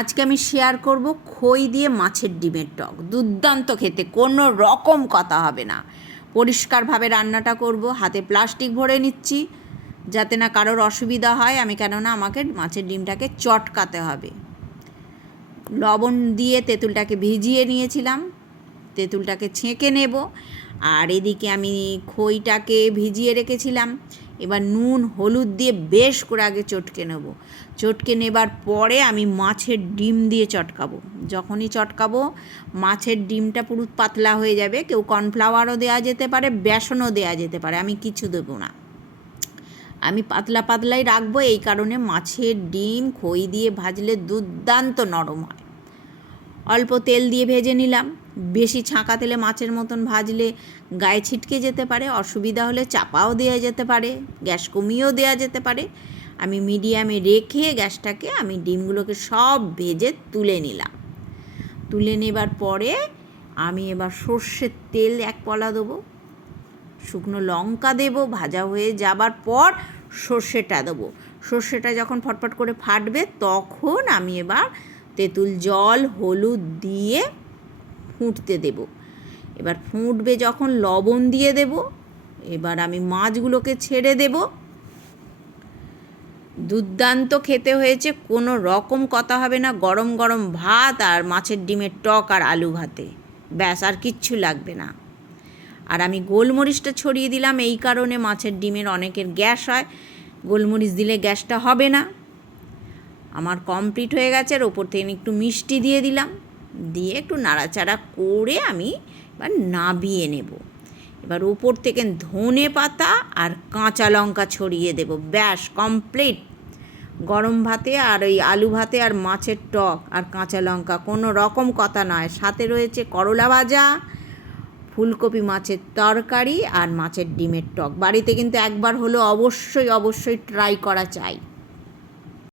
আজকে আমি শেয়ার করব খই দিয়ে মাছের ডিমের টক। দুর্দান্ত খেতে, কোনো রকম কথা হবে না। পরিষ্কারভাবে রান্নাটা করব, হাতে প্লাস্টিক ভরে নিচ্ছি, যাতে না কারোর অসুবিধা হয়। আমি কেননা আমাকে মাছের ডিমটাকে চটকাতে হবে। লবণ দিয়ে তেঁতুলটাকে ভিজিয়ে নিয়েছিলাম, তেঁতুলটাকে ছেঁকে নেব। আর এদিকে আমি খইটাকে ভিজিয়ে রেখেছিলাম। এবার নুন, হলুদ দিয়ে বেশ করে আগে চটকে নেব। চটকে নেবার পরে আমি মাছের ডিম দিয়ে চটকাবো। যখনই চটকাবো, মাছের ডিমটা পুরো পাতলা হয়ে যাবে। কেউ কর্নফ্লাওয়ারও দেওয়া যেতে পারে, বেসনও দেওয়া যেতে পারে। আমি কিছু দেবো না। আমি পাতলা পাতলাই রাখব, এই কারণে মাছের ডিম খই দিয়ে ভাজলে দুর্দান্ত নরম হয়। অল্প তেল দিয়ে ভেজে নিলাম। বেশি ছাঁকা তেলে মাছের মতন ভাজলে গায়ে ছিটকে যেতে পারে, অসুবিধা হলে চাপাও দেওয়া যেতে পারে, গ্যাস কমিয়েও দেওয়া যেতে পারে। আমি মিডিয়ামে রেখে গ্যাসটাকে আমি ডিমগুলোকে সব ভেজে তুলে নিলাম। তুলে নেবার পরে আমি এবার সর্ষের তেল এক পলা দেবো, শুকনো লঙ্কা দেবো, ভাজা হয়ে যাবার পর সর্ষেটা দেবো। সর্ষেটা যখন ফটফট করে ফাটবে তখন আমি এবার তেঁতুল জল, হলুদ দিয়ে ফুটতে দেব। এবার ফুটবে যখন লবণ দিয়ে দেব, এবার আমি মাছগুলোকে ছেড়ে দেব। দুর্দান্ত খেতে হয়েছে, কোনো রকম কথা হবে না, গরম গরম ভাত আর মাছের ডিমের টক আর আলু ভাতে। ব্যাস, আর কিচ্ছু লাগবে না। আর আমি গোলমরিচটা ছড়িয়ে দিলাম, এই কারণে মাছের ডিমের অনেকের গ্যাস হয়। গোলমরিচ দিলে গ্যাসটা হবে না। আমার কমপ্লিট হয়ে গেছে আর ওপর থেকে একটু মিষ্টি দিয়ে দিলাম। দিয়ে একটু নাড়াচাড়া করে আমি এবার নাবিয়ে নেব। এবার উপর থেকে ধনে পাতা আর কাঁচা লঙ্কা ছড়িয়ে দেব। ব্যাস কমপ্লিট গরম ভাতে আর ওই আলু ভাতে আর মাছের টক আর কাঁচা লঙ্কা কোনো রকম কথা নয়। সাথে রয়েছে করলা ভাজা, ফুলকপি মাছের তরকারি আর মাছের ডিমের টক। বাড়িতে কিন্তু একবার হলো অবশ্যই অবশ্যই ট্রাই করা চাই।